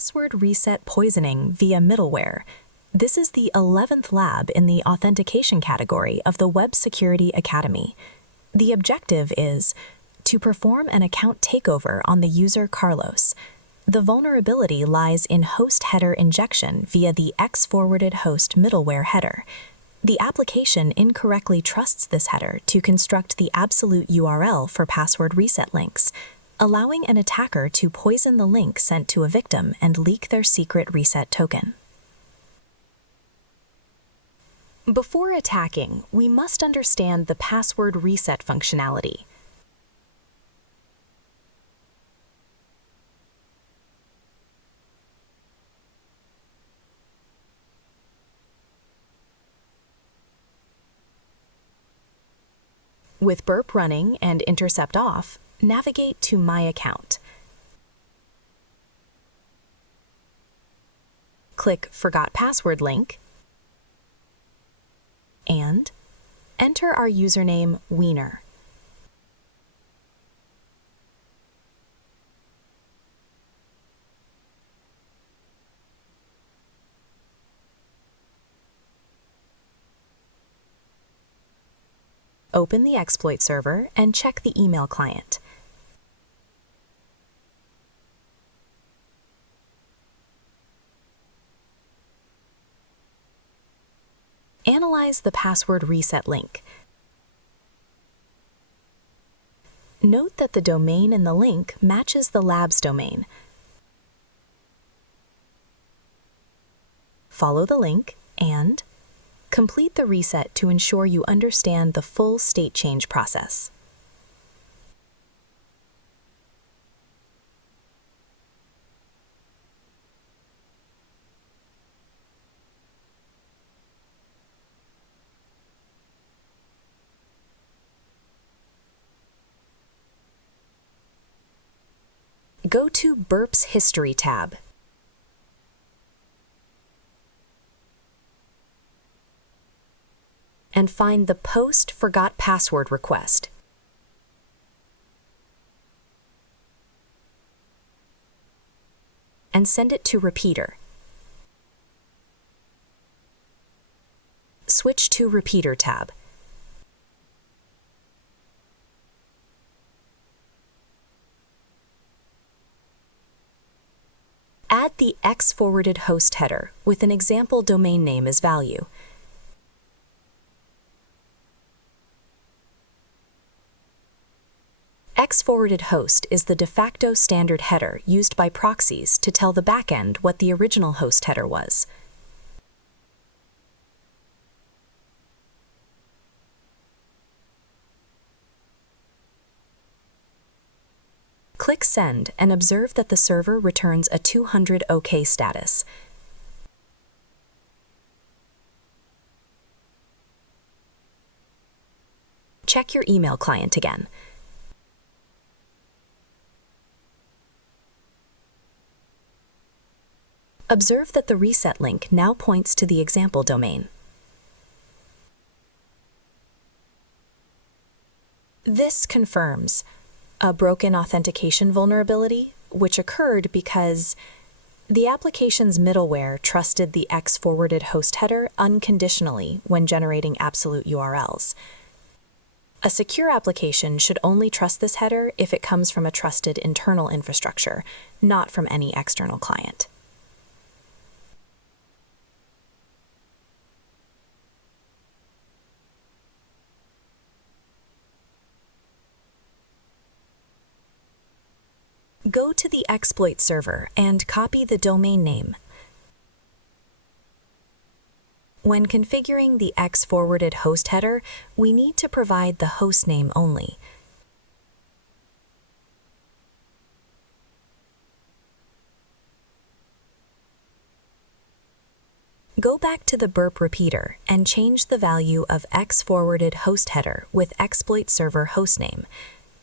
Password reset poisoning via middleware. This is the 11th lab in the authentication category of the Web Security Academy. The objective is to perform an account takeover on the user Carlos. The vulnerability lies in host header injection via the X-forwarded host middleware header. The application incorrectly trusts this header to construct the absolute URL for password reset links, allowing an attacker to poison the link sent to a victim and leak their secret reset token. Before attacking, we must understand the password reset functionality. With Burp running and Intercept off, navigate to My Account. Click Forgot Password link and enter our username Wiener. Open the exploit server and check the email client. Analyze the password reset link. Note that the domain in the link matches the lab's domain. Follow the link and complete the reset to ensure you understand the full state change process. Go to Burp's History tab. And find the Post Forgot Password request. And send it to Repeater. Switch to Repeater tab. Add the X-forwarded host header with an example domain name as value. X-forwarded host is the de facto standard header used by proxies to tell the backend what the original host header was. Click Send and observe that the server returns a 200 OK status. Check your email client again. Observe that the reset link now points to the example domain. This confirms a broken authentication vulnerability, which occurred because the application's middleware trusted the X-forwarded host header unconditionally when generating absolute URLs. A secure application should only trust this header if it comes from a trusted internal infrastructure, not from any external client. Go to the exploit server and copy the domain name. When configuring the X-forwarded host header, we need to provide the host name only. Go back to the Burp repeater and change the value of X-forwarded host header with exploit server hostname.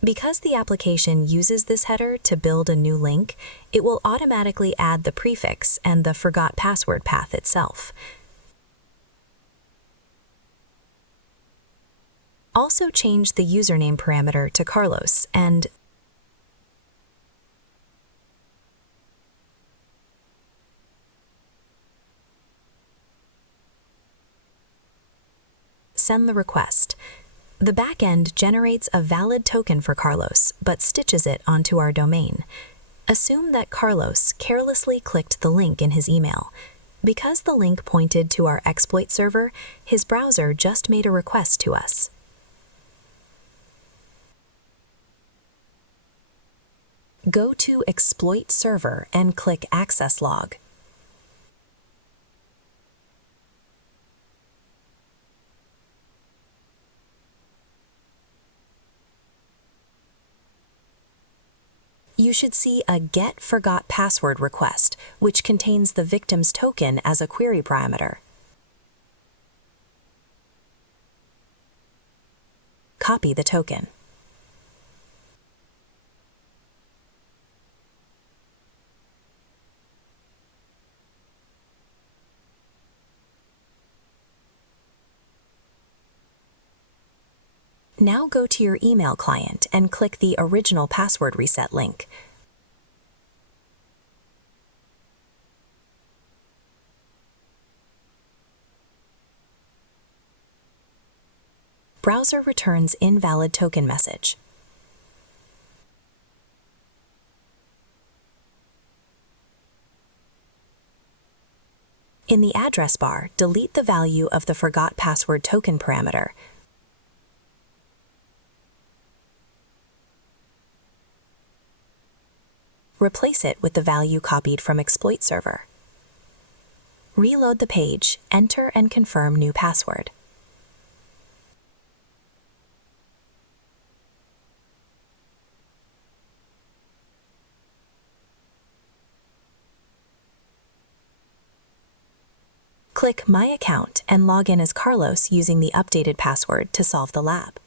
Because the application uses this header to build a new link, it will automatically add the prefix and the forgot password path itself. Also change the username parameter to Carlos and send the request. The backend generates a valid token for Carlos, but stitches it onto our domain. Assume that Carlos carelessly clicked the link in his email. Because the link pointed to our exploit server, his browser just made a request to us. Go to Exploit Server and click Access Log. You should see a Get Forgot Password request, which contains the victim's token as a query parameter. Copy the token. Now go to your email client and click the Original Password Reset link. Browser returns invalid token message. In the address bar, delete the value of the forgot password token parameter. Replace it with the value copied from exploit server. Reload the page, enter and confirm new password. Click My Account and log in as Carlos using the updated password to solve the lab.